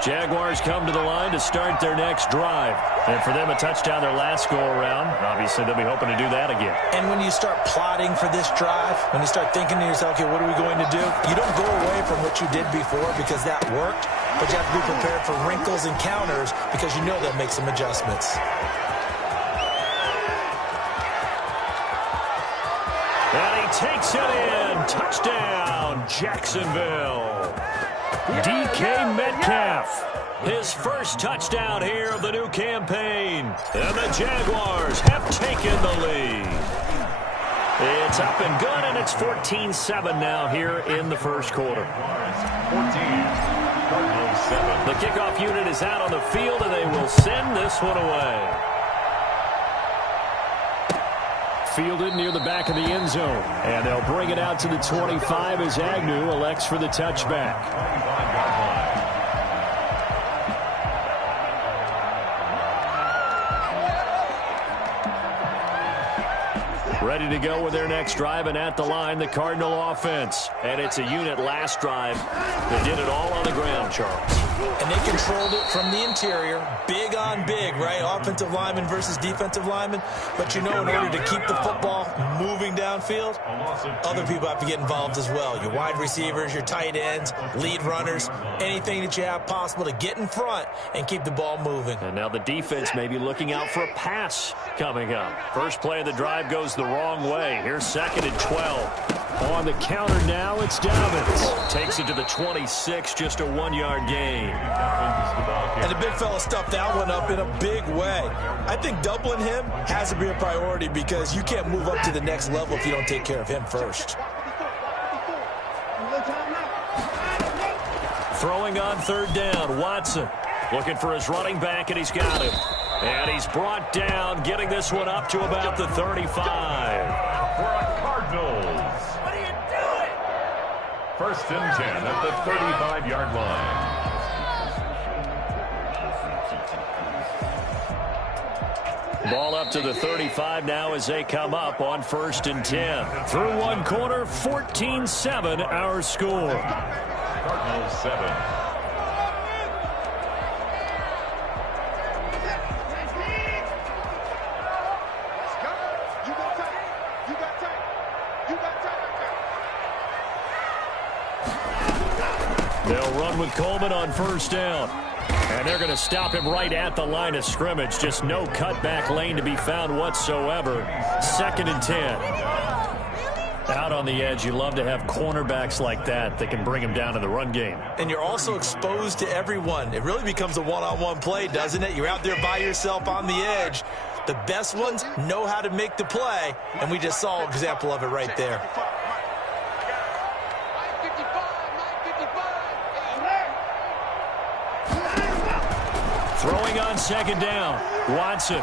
Jaguars come to the line to start their next drive. And for them, a touchdown their last go-around. Obviously, they'll be hoping to do that again. And when you start plotting for this drive, when you start thinking to yourself, okay, what are we going to do? You don't go away from what you did before because that worked, but you have to be prepared for wrinkles and counters because you know they'll make some adjustments. And he takes it in. Touchdown, Jacksonville. DK Metcalf, his first touchdown here of the new campaign. And the Jaguars have taken the lead. It's up and good, and it's 14-7 now here in the first quarter. 14. The kickoff unit is out on the field, and they will send this one away. Fielded near the back of the end zone. And they'll bring it out to the 25 as Agnew elects for the touchback. Ready to go with their next drive, and at the line, the Cardinal offense. And it's a unit last drive that did it all on the ground, Charles. And they controlled it from the interior, big on big, right? Offensive lineman versus defensive lineman. But you know, in order to keep the football moving downfield, other people have to get involved as well. Your wide receivers, your tight ends, lead runners, anything that you have possible to get in front and keep the ball moving. And now the defense may be looking out for a pass coming up. First play of the drive goes the wrong way. Here's 2nd and 12. On the counter now, it's Dobbins. Takes it to the 26, just a 1-yard gain. And the big fella stuffed that one up in a big way. I think doubling him has to be a priority because you can't move up to the next level if you don't take care of him first. Throwing on 3rd down, Watson. Looking for his running back, and he's got him. And he's brought down, getting this one up to about the 35. For a Cardinals. What are you doing? 1st and 10 at the 35-yard line. Ball up to the 35 now as they come up on 1st and 10. Through one quarter, 14-7 our score. Cardinals 7. They'll run with Coleman on 1st down. And they're going to stop him right at the line of scrimmage. Just no cutback lane to be found whatsoever. 2nd and 10. Out on the edge, you love to have cornerbacks like that can bring him down in the run game. And you're also exposed to everyone. It really becomes a one-on-one play, doesn't it? You're out there by yourself on the edge. The best ones know how to make the play, and we just saw an example of it right there. Throwing on 2nd down, Watson.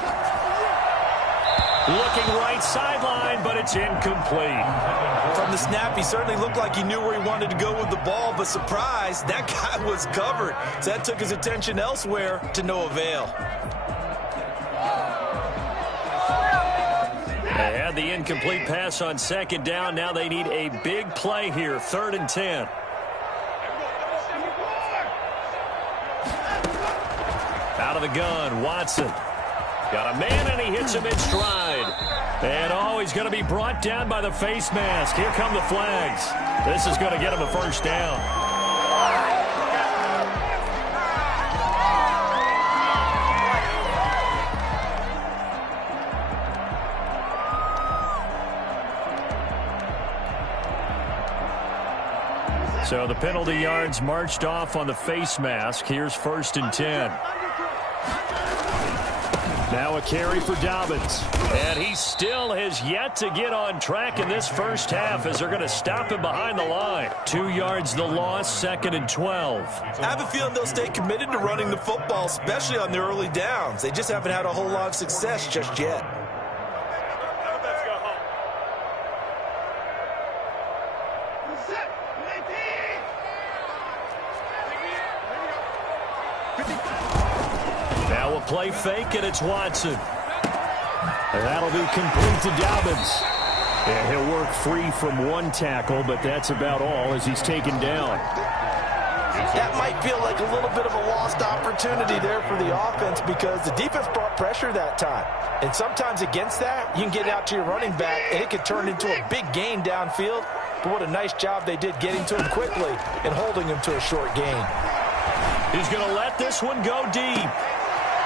Looking right sideline, but it's incomplete. From the snap, he certainly looked like he knew where he wanted to go with the ball, but surprise, that guy was covered. So that took his attention elsewhere to no avail. They had the incomplete pass on 2nd down. Now they need a big play here, 3rd and 10. Out of the gun, Watson. Got a man, and he hits him in stride. And, he's going to be brought down by the face mask. Here come the flags. This is going to get him a 1st down. So the penalty yards marched off on the face mask. Here's 1st and 10. Now a carry for Dobbins. And he still has yet to get on track in this first half as they're going to stop him behind the line. 2 yards the loss, 2nd and 12. I have a feeling they'll stay committed to running the football, especially on their early downs. They just haven't had a whole lot of success just yet. Now a play fake, and it's Watson. And that'll be complete to Dobbins. And he'll work free from one tackle, but that's about all as he's taken down. That might feel like a little bit of a lost opportunity there for the offense because the defense brought pressure that time. And sometimes against that, you can get out to your running back, and it could turn into a big gain downfield. But what a nice job they did getting to him quickly and holding him to a short gain. He's going to let this one go deep.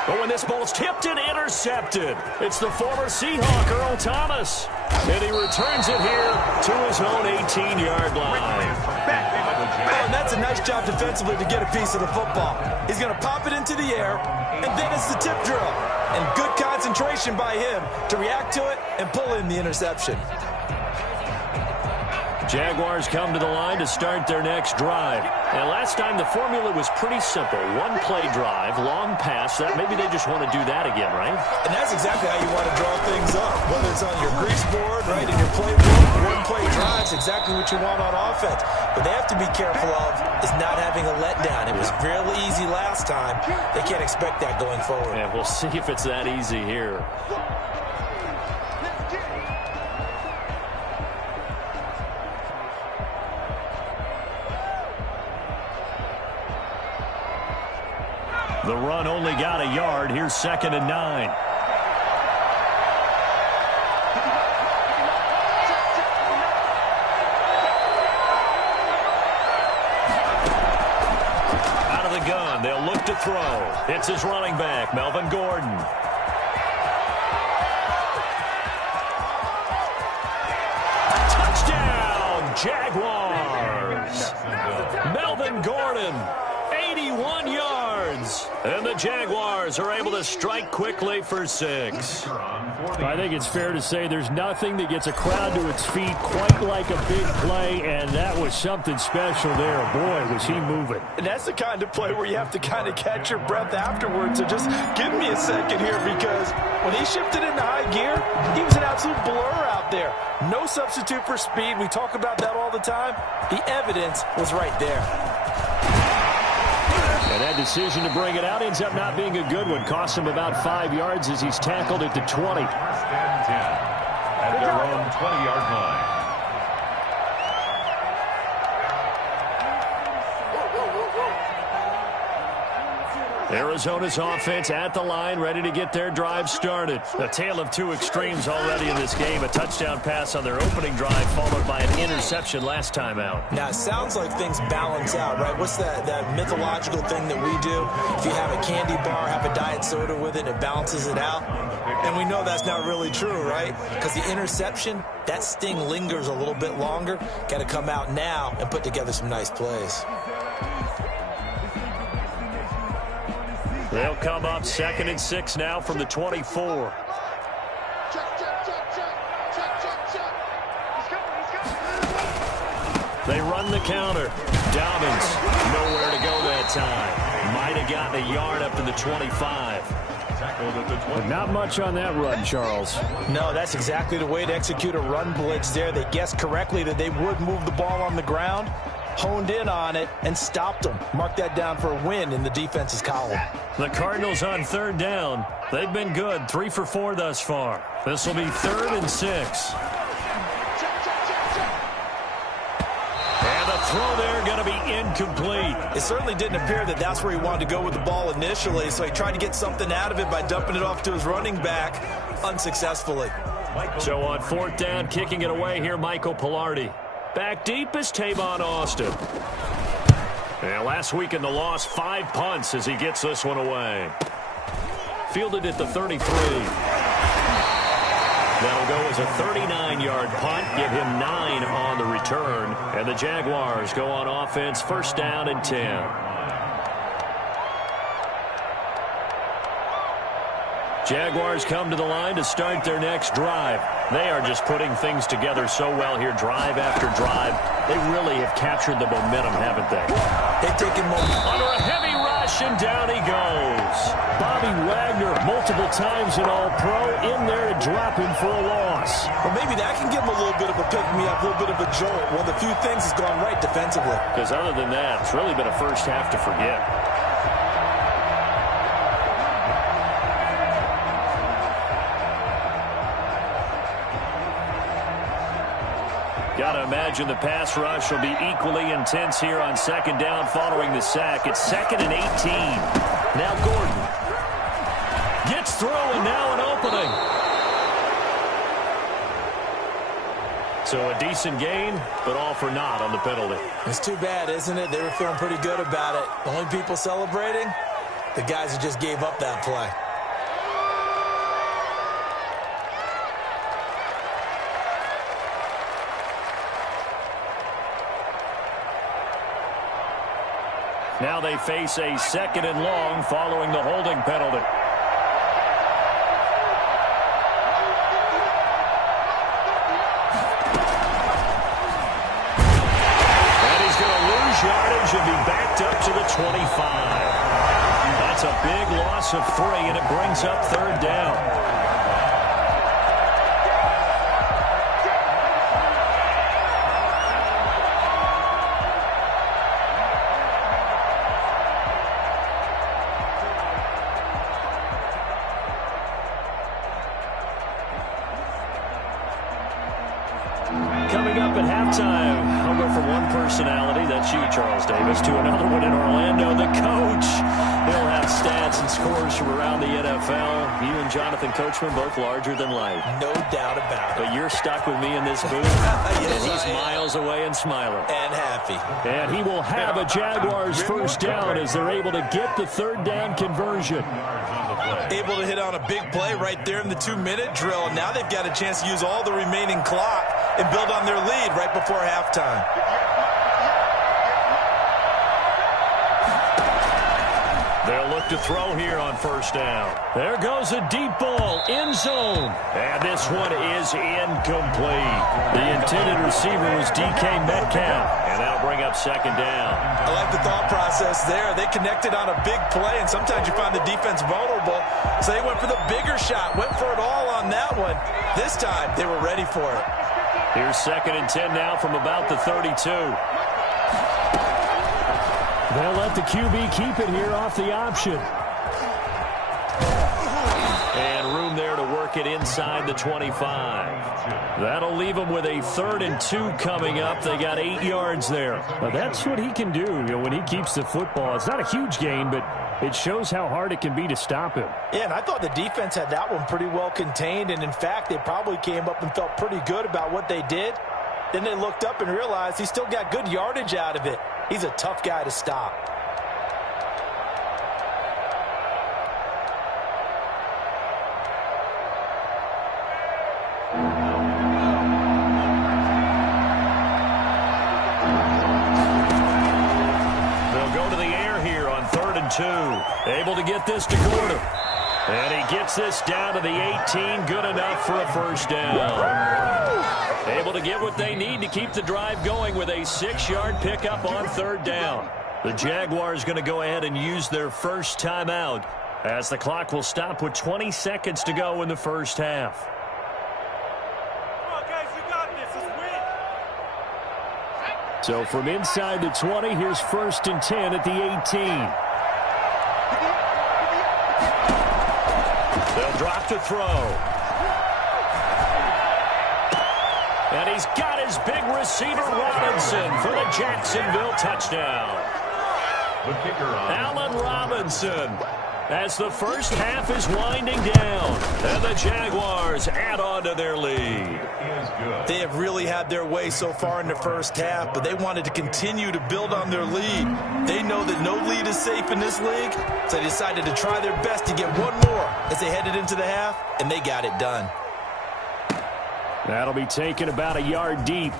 But when this ball's tipped and intercepted, it's the former Seahawk, Earl Thomas. And he returns it here to his own 18-yard line. Oh, and that's a nice job defensively to get a piece of the football. He's going to pop it into the air, and then it's the tip drill. And good concentration by him to react to it and pull in the interception. Jaguars come to the line to start their next drive. And last time the formula was pretty simple. One play drive, long pass. That maybe they just want to do that again, right? And that's exactly how you want to draw things up. Whether it's on your grease board, right, in your playbook, one play drives exactly what you want on offense. But they have to be careful of is not having a letdown. It was really easy last time. They can't expect that going forward. And we'll see if it's that easy here. The run only got a yard. Here's 2nd and 9. Out of the gun. They'll look to throw. It's his running back, Melvin Gordon. Touchdown, Jaguars. Melvin Gordon, 81 yards. And the Jaguars are able to strike quickly for 6. I think it's fair to say there's nothing that gets a crowd to its feet quite like a big play, and that was something special there. Boy, was he moving. And that's the kind of play where you have to kind of catch your breath afterwards. So just give me a second here because when he shifted into high gear, he was an absolute blur out there. No substitute for speed. We talk about that all the time. The evidence was right there. And that decision to bring it out ends up not being a good one. Cost him about 5 yards as he's tackled at the 20. 1st and 10 at their own 20-yard line. Arizona's offense at the line, ready to get their drive started. A tale of two extremes already in this game. A touchdown pass on their opening drive, followed by an interception last time out. Now, it sounds like things balance out, right? What's that mythological thing that we do? If you have a candy bar, have a diet soda with it, it balances it out. And we know that's not really true, right? Because the interception, that sting lingers a little bit longer. Got to come out now and put together some nice plays. They'll come up 2nd and 6 now from the 24. They run the counter. Dobbins, nowhere to go that time. Might have gotten a yard up to the 25. But not much on that run, Charles. No, that's exactly the way to execute a run blitz there. They guessed correctly that they would move the ball on the ground, honed in on it, and stopped them. Mark that down for a win in the defense's column. The Cardinals on 3rd down. They've been good, 3 for 4 thus far. This will be 3rd and 6. And the throw there going to be incomplete. It certainly didn't appear that that's where he wanted to go with the ball initially, so he tried to get something out of it by dumping it off to his running back unsuccessfully. So on 4th down, kicking it away here, Michael Pilardi. Back deep is Tavon Austin. And last week in the loss, 5 punts as he gets this one away. Fielded at the 33. That'll go as a 39-yard punt, give him 9 on the return. And the Jaguars go on offense, 1st down and 10. Jaguars come to the line to start their next drive. They are just putting things together so well here, drive after drive. They really have captured the momentum, haven't they? They've taken momentum. Under a heavy rush, and down he goes. Bobby Wagner, multiple times an All-Pro, in there to drop him for a loss. Well, maybe that can give him a little bit of a pick-me-up, a little bit of a jolt. One of the few things has gone right defensively. Because other than that, it's really been a first half to forget. Got to imagine the pass rush will be equally intense here on second down following the sack. It's 2nd and 18. Now Gordon gets through, and now an opening. So a decent gain, but all for naught on the penalty. It's too bad, isn't it? They were feeling pretty good about it. The only people celebrating, the guys who just gave up that play. Now they face a 2nd and long following the holding penalty. And he's going to lose yardage and be backed up to the 25. That's a big loss of 3, and it brings up 3rd down. Coming up at halftime, I'll go from one personality, that's you, Charles Davis, to another one in Orlando, the coach. He'll have stats and scores from around the NFL. You and Jonathan Coachman both larger than life. No doubt about it. But you're stuck with me in this booth, Yes, and he's I am. miles away and smiling. And happy. And he will have a Jaguars first down as they're able to get the 3rd down conversion. Able to hit on a big play right there in the 2-minute drill. And now they've got a chance to use all the remaining clock and build on their lead right before halftime. They'll look to throw here on first down. There goes a deep ball, end zone. And this one is incomplete. The intended receiver was DK Metcalf. And that'll bring up 2nd down. I like the thought process there. They connected on a big play, and sometimes you find the defense vulnerable. So they went for the bigger shot, went for it all on that one. This time, they were ready for it. Here's 2nd and 10 now from about the 32. They'll let the QB keep it here off the option. And room there to work it inside the 25. That'll leave them with a 3rd and 2 coming up. They got 8 yards there. Well, that's what he can do, when he keeps the football. It's not a huge gain, but it shows how hard it can be to stop him. Yeah, and I thought the defense had that one pretty well contained. And, in fact, they probably came up and felt pretty good about what they did. Then they looked up and realized he still got good yardage out of it. He's a tough guy to stop. They'll go to the air here on 3rd and 2. Able to get this to Gordon. And he gets this down to the 18. Good enough for a first down. Able to get what they need to keep the drive going with a 6-yard pickup on 3rd down. The Jaguars going to go ahead and use their first timeout as the clock will stop with 20 seconds to go in the first half. Come on, guys, you got this. Let's win. So from inside the 20, here's 1st and 10 at the 18. They'll drop to throw. And he's got his big receiver, Robinson, for the Jacksonville touchdown. The kicker on. Allen Robinson, as the first half is winding down. And the Jaguars add on to their lead. Is good. They have really had their way so far in the first half, but they wanted to continue to build on their lead. They know that no lead is safe in this league, so they decided to try their best to get one more as they headed into the half, and they got it done. That'll be taken about a yard deep.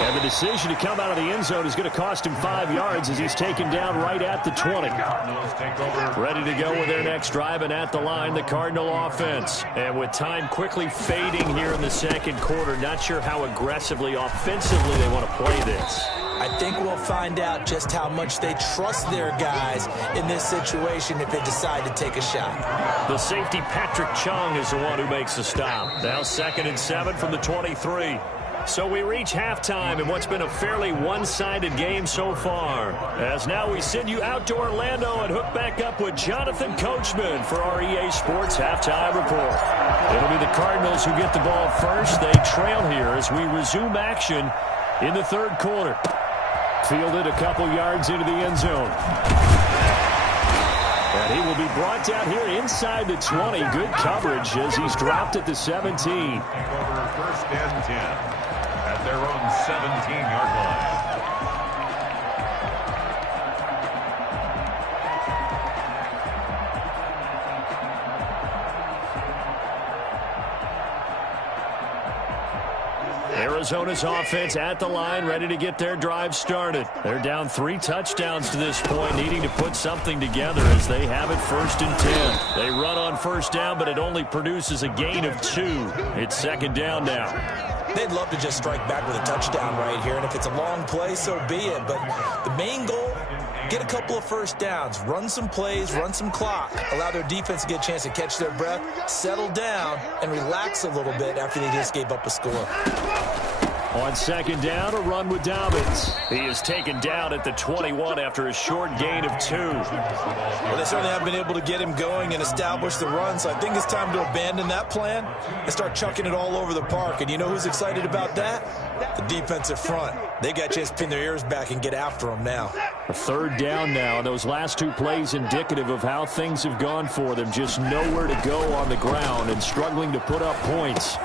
And the decision to come out of the end zone is going to cost him 5 yards as he's taken down right at the 20. Cardinals take over. Ready to go with their next drive, and at the line, the Cardinal offense. And with time quickly fading here in the second quarter, not sure how aggressively, offensively they want to play this. I think we'll find out just how much they trust their guys in this situation if they decide to take a shot. The safety, Patrick Chung, is the one who makes the stop. Now 2nd and 7 from the 23. So we reach halftime in what's been a fairly one-sided game so far. As now we send you out to Orlando and hook back up with Jonathan Coachman for our EA Sports Halftime Report. It'll be the Cardinals who get the ball first. They trail here as we resume action in the third quarter. Fielded a couple yards into the end zone. And he will be brought down here inside the 20. Good coverage as he's dropped at the 17. First and 10. At their own 17-yard line. Arizona's offense at the line, ready to get their drive started. They're down 3 touchdowns to this point, needing to put something together as they have it 1st and 10. They run on first down, but it only produces a gain of 2. It's 2nd down now. They'd love to just strike back with a touchdown right here, and if it's a long play, so be it. But the main goal, get a couple of first downs, run some plays, run some clock, allow their defense to get a chance to catch their breath, settle down, and relax a little bit after they just gave up a score. On 2nd down, a run with Dobbins. He is taken down at the 21 after a short gain of 2. Well, they certainly have been able to get him going and establish the run, so I think it's time to abandon that plan and start chucking it all over the park. And you know who's excited about that? The defensive front. They got a chance to pin their ears back and get after them now. A 3rd down now, and those last 2 plays indicative of how things have gone for them. Just nowhere to go on the ground and struggling to put up points.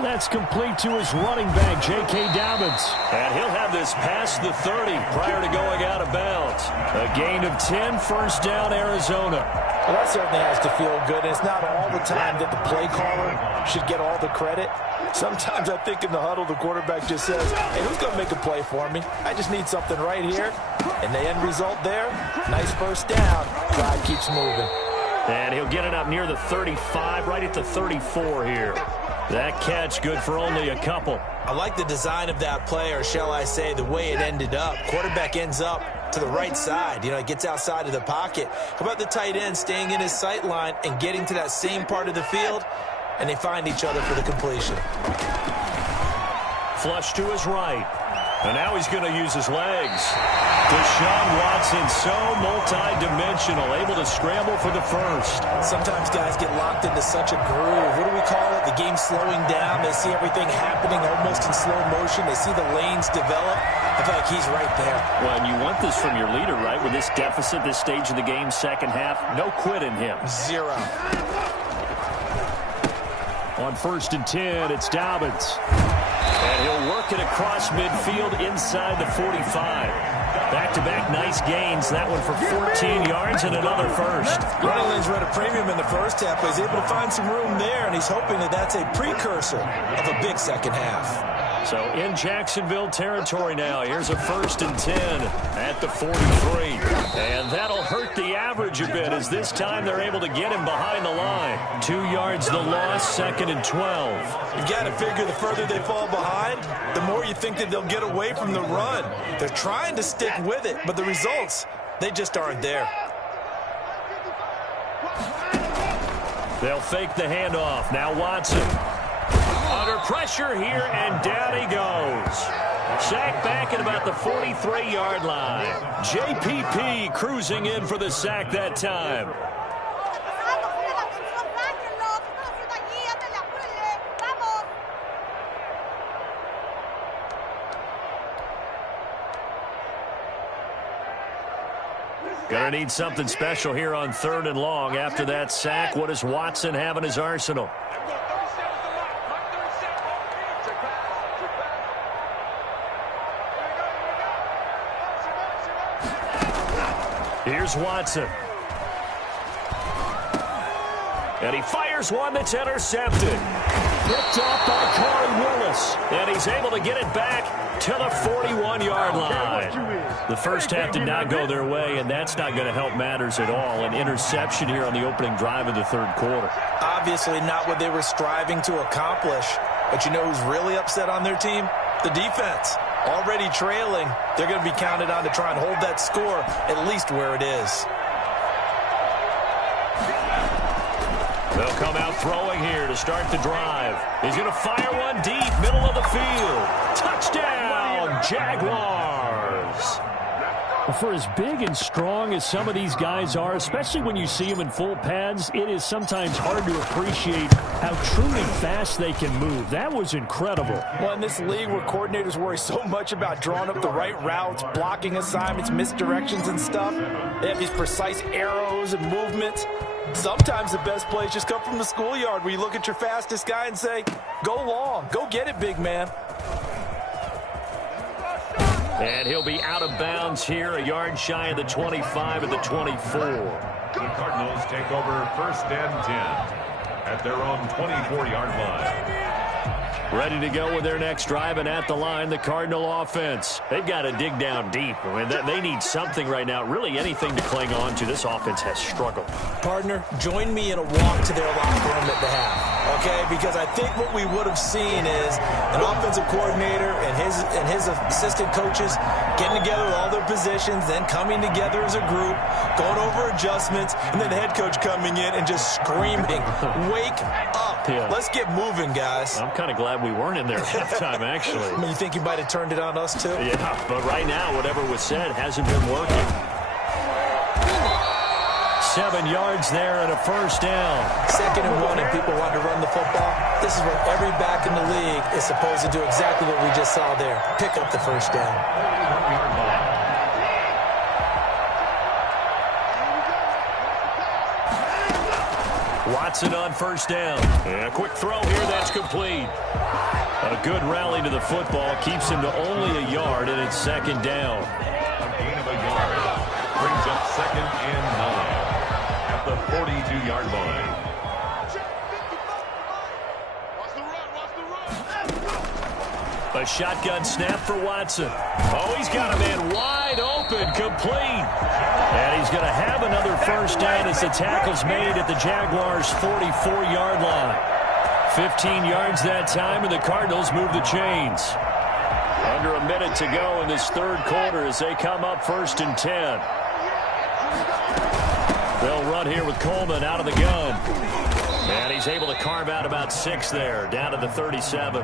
That's complete to his running back, J.K. Dobbins. And he'll have this past the 30 prior to going out of bounds. A gain of 10, 1st down, Arizona. Well, that certainly has to feel good. And it's not all the time that the play caller should get all the credit. Sometimes I think in the huddle, the quarterback just says, hey, who's going to make a play for me? I just need something right here. And the end result there, nice 1st down. Drive keeps moving. And he'll get it up near the 35, right at the 34 here. That catch good for only a couple. I like the design of that play, or shall I say the way it ended up. Quarterback ends up to the right side. You know, it gets outside of the pocket. How about the tight end staying in his sight line and getting to that same part of the field, and they find each other for the completion. Flush to his right. And now he's going to use his legs. Deshaun Watson, so multi-dimensional, able to scramble for the first. Sometimes guys get locked into such a groove. What do we call it? The game slowing down. They see everything happening almost in slow motion. They see the lanes develop. I feel like he's right there. Well, and you want this from your leader, right? With this deficit, this stage of the game, 2nd half, no quit in him. 0. On 1st and 10, it's Dobbins. And he'll work it across midfield inside the 45. Back-to-back nice gains. That one for 14 yards and another first. Running lanes were at a premium in the first half, but he's able to find some room there, and he's hoping that that's a precursor of a big 2nd half. So in Jacksonville territory now. Here's a 1st and 10 at the 43. And that'll hurt the average a bit as this time they're able to get him behind the line. 2 yards the loss, 2nd and 12. You've got to figure the further they fall behind, the more you think that they'll get away from the run. They're trying to stick with it, but the results, they just aren't there. They'll fake the handoff. Now Watson. Under pressure here, and down he goes. Sack back at about the 43-yard line. JPP cruising in for the sack that time. Gonna need something special here on 3rd and long. After that sack, what does Watson have in his arsenal? Here's Watson. And he fires one that's intercepted. Picked off by Corey Willis. And he's able to get it back to the 41-yard line. The first half did not go their way, and that's not going to help matters at all. An interception here on the opening drive of the 3rd quarter. Obviously not what they were striving to accomplish. But you know who's really upset on their team? The defense. Already trailing, they're going to be counted on to try and hold that score at least where it is. They'll come out throwing here to start the drive. He's going to fire one deep, middle of the field. Touchdown, Jaguars. For as big and strong as some of these guys are, especially when you see them in full pads, it is sometimes hard to appreciate how truly fast they can move. That was incredible. Well, in this league where coordinators worry so much about drawing up the right routes, blocking assignments, misdirections and stuff, they have these precise arrows and movements. Sometimes the best plays just come from the schoolyard where you look at your fastest guy and say, go long, go get it, big man. And he'll be out of bounds here, a yard shy of the 25 at the 24. The Cardinals take over 1st and 10 at their own 24-yard line. Ready to go with their next drive, and at the line, the Cardinal offense. They've got to dig down deep. I mean, they need something right now, really anything to cling on to. This offense has struggled. Partner, join me in a walk to their locker room at the half, okay? Because I think what we would have seen is an offensive coordinator and his assistant coaches getting together with all their positions, then coming together as a group, going over adjustments, and then the head coach coming in and just screaming, wake up. Yeah. Let's get moving, guys. I'm kind of glad we weren't in there at halftime, actually. I mean, you think you might have turned it on us, too? Yeah, but right now, whatever was said hasn't been working. 7 yards there and a first down. 2nd and 1, and people want to run the football. This is what every back in the league is supposed to do, exactly what we just saw there. Pick up the first down. Watson on first down. And a quick throw here, that's complete. A good rally to the football keeps him to only a yard, and it's 2nd down. A gain of a yard brings up 2nd and 9 at the 42-yard line. A shotgun snap for Watson. Oh, he's got a man wide open, complete. And he's going to have another first down as the tackle's made at the Jaguars' 44-yard line. 15 yards that time, and the Cardinals move the chains. Under a minute to go in this 3rd quarter as they come up 1st and 10. They'll run here with Coleman out of the gun. And he's able to carve out about 6 there, down to the 37.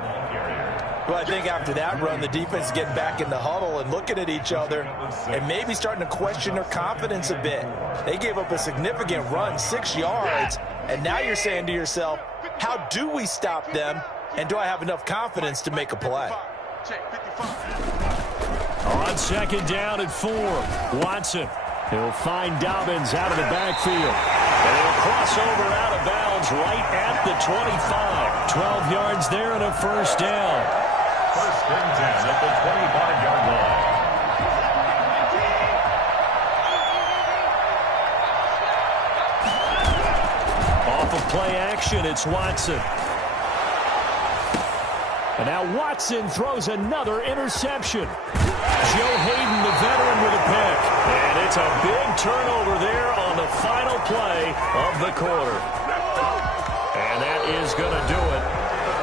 Well, I think after that run, the defense is getting back in the huddle and looking at each other and maybe starting to question their confidence a bit. They gave up a significant run, 6 yards, and now you're saying to yourself, how do we stop them, and do I have enough confidence to make a play? On 2nd down and 4, Watson. He'll find Dobbins out of the backfield. And he'll cross over out of bounds right at the 25. 12 yards there and a first down. 1st and 10 at the 25-yard line. Off of play action, it's Watson. And now Watson throws another interception. Joe Hayden, the veteran, with a pick. And it's a big turnover there on the final play of the quarter. And that is going to do it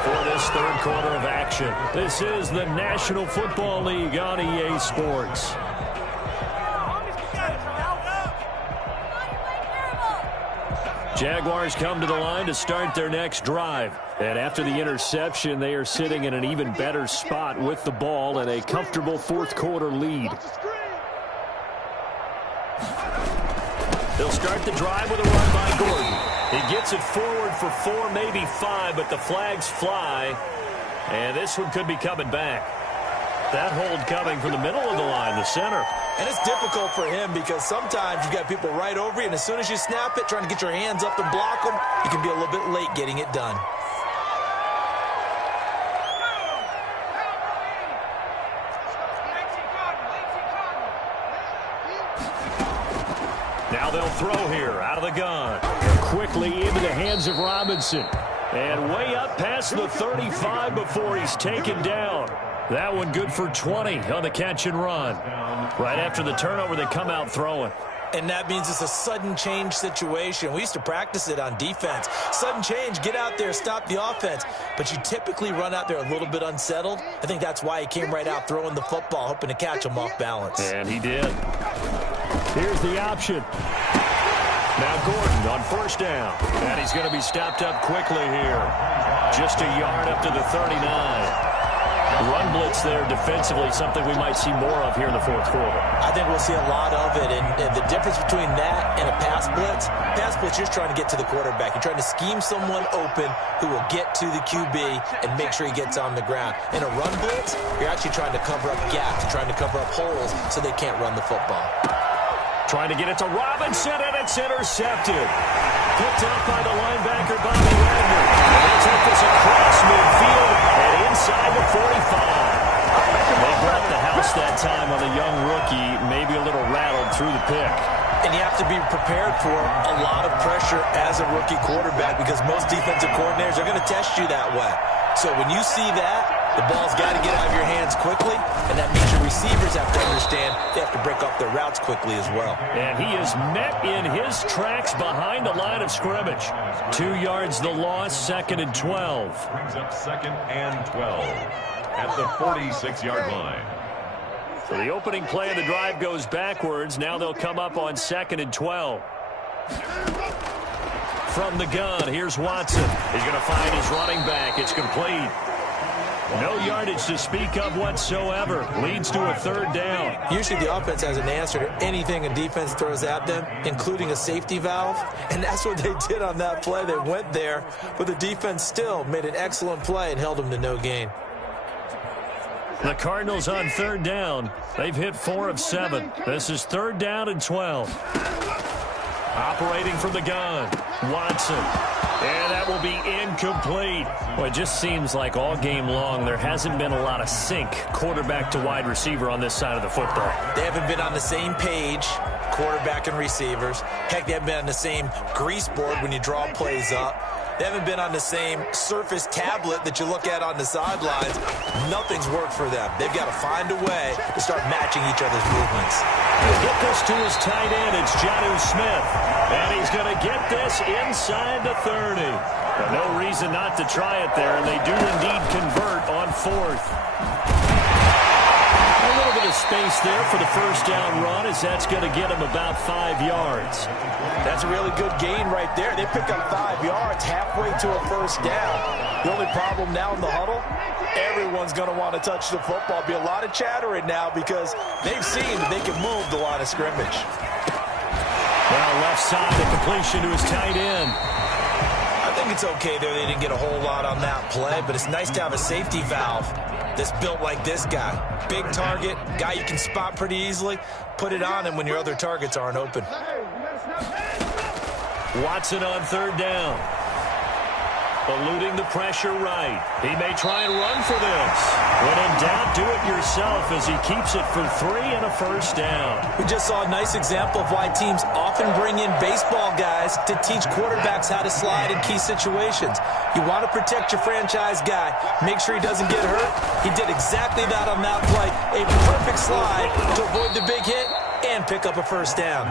for this 3rd quarter of action. This is the National Football League on EA Sports. Jaguars come to the line to start their next drive. And after the interception, they are sitting in an even better spot with the ball and a comfortable 4th quarter lead. They'll start the drive with a run by Gordon. He gets it forward for 4, maybe 5, but the flags fly. And this one could be coming back. That hold coming from the middle of the line, the center. And it's difficult for him because sometimes you've got people right over you, and as soon as you snap it, trying to get your hands up and block them, you can be a little bit late getting it done. Now they'll throw here out of the gun. Quickly into the hands of Robinson. And way up past the 35 before he's taken down. That one good for 20 on the catch and run. Right after the turnover, they come out throwing. And that means it's a sudden change situation. We used to practice it on defense. Sudden change, get out there, stop the offense. But you typically run out there a little bit unsettled. I think that's why he came right out throwing the football, hoping to catch him off balance. And he did. Here's the option. Now Gordon on first down. And he's going to be stopped up quickly here. Just a yard up to the 39. Run blitz there defensively, something we might see more of here in the fourth quarter. I think we'll see a lot of it, and the difference between that and a pass blitz, you're just trying to get to the quarterback. You're trying to scheme someone open who will get to the QB and make sure he gets on the ground. In a run blitz, you're actually trying to cover up gaps, trying to cover up holes so they can't run the football. Trying to get it to Robinson, and it's intercepted. Picked up by the linebacker, Bobby Wagner. They take this across midfield and inside the 45. They brought the house that time on the young rookie, maybe a little rattled through the pick. And you have to be prepared for a lot of pressure as a rookie quarterback because most defensive coordinators are going to test you that way. So when you see that, the ball's got to get out of your hands quickly, and that means your receivers have to understand they have to break off their routes quickly as well. And he is met in his tracks behind the line of scrimmage. 2 yards the loss, 2nd and 12. Brings up 2nd and 12 at the 46-yard line. So the opening play of the drive goes backwards. Now they'll come up on 2nd and 12. From the gun, here's Watson. He's going to find his running back. It's complete. No yardage to speak of whatsoever. Leads to a 3rd down. Usually the offense has an answer to anything a defense throws at them, including a safety valve. And that's what they did on that play. They went there, but the defense still made an excellent play and held them to no gain. The Cardinals on 3rd down. They've hit 4 of 7. This is 3rd down and 12. Operating from the gun, Watson. And that will be incomplete. Well, it just seems like all game long there hasn't been a lot of sync quarterback to wide receiver on this side of the football. They haven't been on the same page, quarterback and receivers. Heck, they haven't been on the same grease board when you draw plays up. They haven't been on the same Surface tablet that you look at on the sidelines. Nothing's worked for them. They've got to find a way to start matching each other's movements. He'll get this to his tight end. It's Jonnu Smith. And he's going to get this inside the 30. Well, no reason not to try it there, and they do indeed convert on 4th. A little bit of space there for the first down run, as that's going to get him about 5 yards. That's a really good gain right there. They pick up 5 yards halfway to a first down. The only problem now in the huddle, everyone's going to want to touch the football. Be a lot of chattering now because they've seen that they can move the line of scrimmage. Well, left side, a completion to his tight end. I think it's okay there. They didn't get a whole lot on that play, but it's nice to have a safety valve that's built like this guy. Big target, guy you can spot pretty easily. Put it on him when your other targets aren't open. Watson on 3rd down. Eluding the pressure right. He may try and run for this. When in doubt, do it yourself as he keeps it for 3 and a first down. We just saw a nice example of why teams often bring in baseball guys to teach quarterbacks how to slide in key situations. You want to protect your franchise guy. Make sure he doesn't get hurt. He did exactly that on that play. A perfect slide to avoid the big hit and pick up a first down.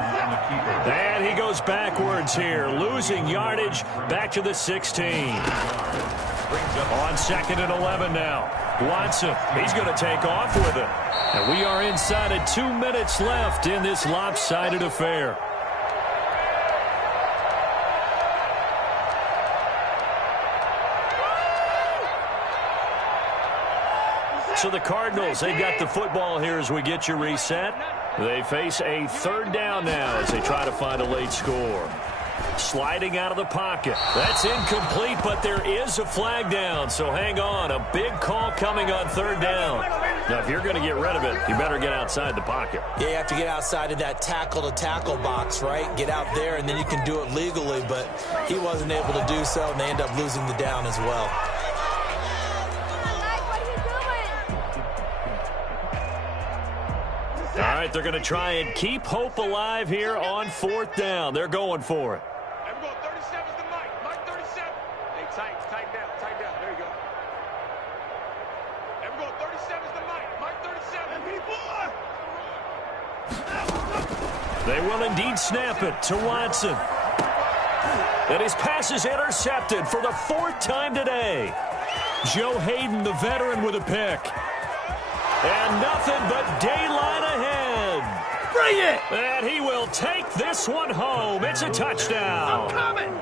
And he goes backwards here, losing yardage back to the 16. On 2nd and 11 now. Watson, he's going to take off with it. And we are inside of 2 minutes left in this lopsided affair. So the Cardinals, they've got the football here as we get you reset. They face a 3rd down now as they try to find a late score. Sliding out of the pocket. That's incomplete, but there is a flag down, so hang on. A big call coming on 3rd down. Now, if you're going to get rid of it, you better get outside the pocket. Yeah, you have to get outside of that tackle-to-tackle box, right? Get out there, and then you can do it legally, but he wasn't able to do so, and they end up losing the down as well. All right, they're going to try and keep hope alive here on 4th down. They're going for it. There we go. 37's the Mike. Mike 37. Hey, tight down. There you go. There we go. 37's the Mike. Mike 37. They will indeed snap it to Watson. And his pass is intercepted for the 4th time today. Joe Hayden, the veteran, with a pick. And nothing but daylight ahead. Bring it! And he will take this one home. It's a touchdown. I'm coming!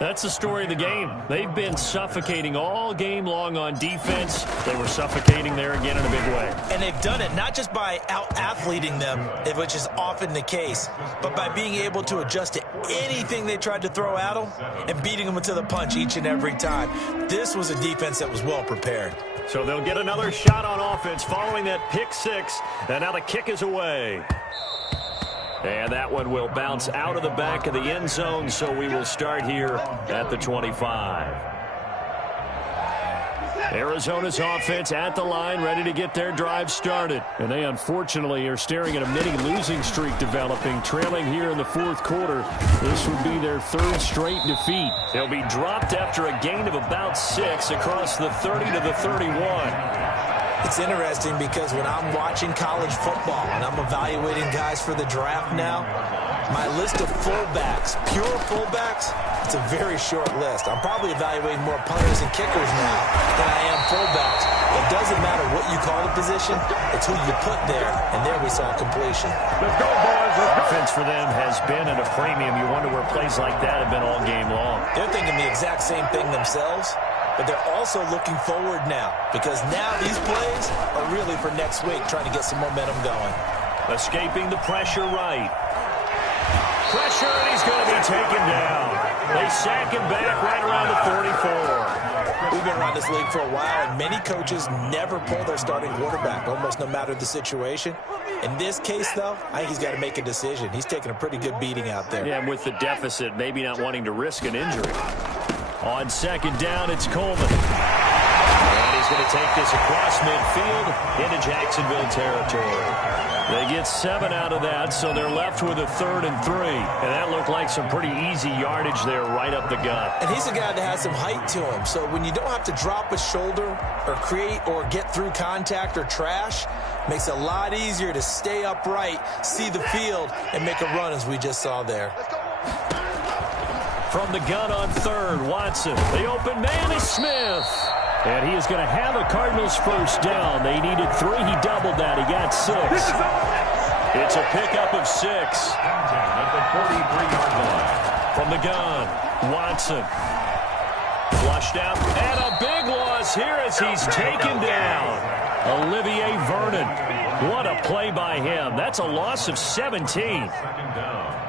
That's the story of the game. They've been suffocating all game long on defense. They were suffocating there again in a big way. And they've done it not just by out-athleting them, which is often the case, but by being able to adjust to anything they tried to throw at them and beating them to the punch each and every time. This was a defense that was well prepared. So they'll get another shot on offense following that pick six. And now the kick is away. And that one will bounce out of the back of the end zone, so we will start here at the 25. Arizona's offense at the line, ready to get their drive started. And they unfortunately are staring at a mini losing streak developing, trailing here in the fourth quarter. This would be their third straight defeat. They'll be dropped after a gain of about 6 across the 30 to the 31. It's interesting because when I'm watching college football and I'm evaluating guys for the draft now, my list of fullbacks, pure fullbacks, it's a very short list. I'm probably evaluating more punters and kickers now than I am fullbacks. It doesn't matter what you call the position, it's who you put there, and there we saw completion. Let's go, boys. Offense for them has been at a premium. You wonder where plays like that have been all game long. They're thinking the exact same thing themselves. But they're also looking forward now because now these plays are really for next week, trying to get some momentum going. Escaping the pressure right. Pressure, and he's going to be taken down. They sack him back right around the 44. We've been around this league for a while, and many coaches never pull their starting quarterback, almost no matter the situation. In this case, though, I think he's got to make a decision. He's taking a pretty good beating out there. Yeah, and with the deficit, maybe not wanting to risk an injury. On second down, it's Coleman. And he's going to take this across midfield into Jacksonville territory. They get 7 out of that, so they're left with a 3rd and 3. And that looked like some pretty easy yardage there right up the gut. And he's a guy that has some height to him. So when you don't have to drop a shoulder or create or get through contact or trash, makes it a lot easier to stay upright, see the field, and make a run as we just saw there. From the gun on 3rd, Watson. The open man is Smith. And he is going to have a Cardinals first down. They needed 3. He doubled that. He got 6. It's a pickup of 6. At the 43-yard line. From the gun, Watson. Flushed out. And a big loss here as he's taken down. Olivier Vernon. What a play by him. That's a loss of 17. Second down.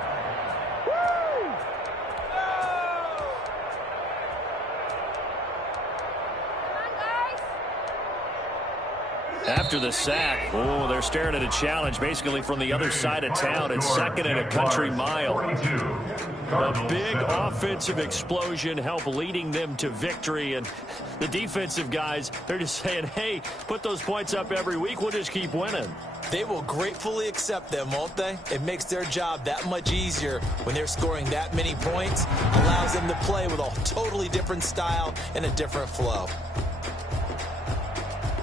After the sack, oh, they're staring at a challenge basically from the other side of town. It's 2nd and a country mile. A big offensive explosion helped leading them to victory. And the defensive guys, they're just saying, hey, put those points up every week. We'll just keep winning. They will gratefully accept them, won't they? It makes their job that much easier when they're scoring that many points. Allows them to play with a totally different style and a different flow.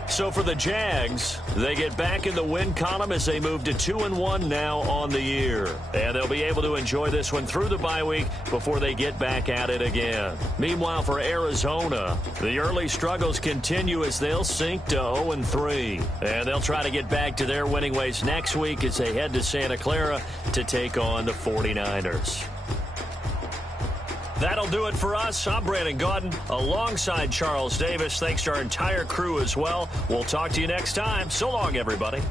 So for the Jags, they get back in the win column as they move to 2-1 now on the year. And they'll be able to enjoy this one through the bye week before they get back at it again. Meanwhile, for Arizona, the early struggles continue as they'll sink to 0-3. And they'll try to get back to their winning ways next week as they head to Santa Clara to take on the 49ers. That'll do it for us. I'm Brandon Gaudin alongside Charles Davis. Thanks to our entire crew as well. We'll talk to you next time. So long, everybody.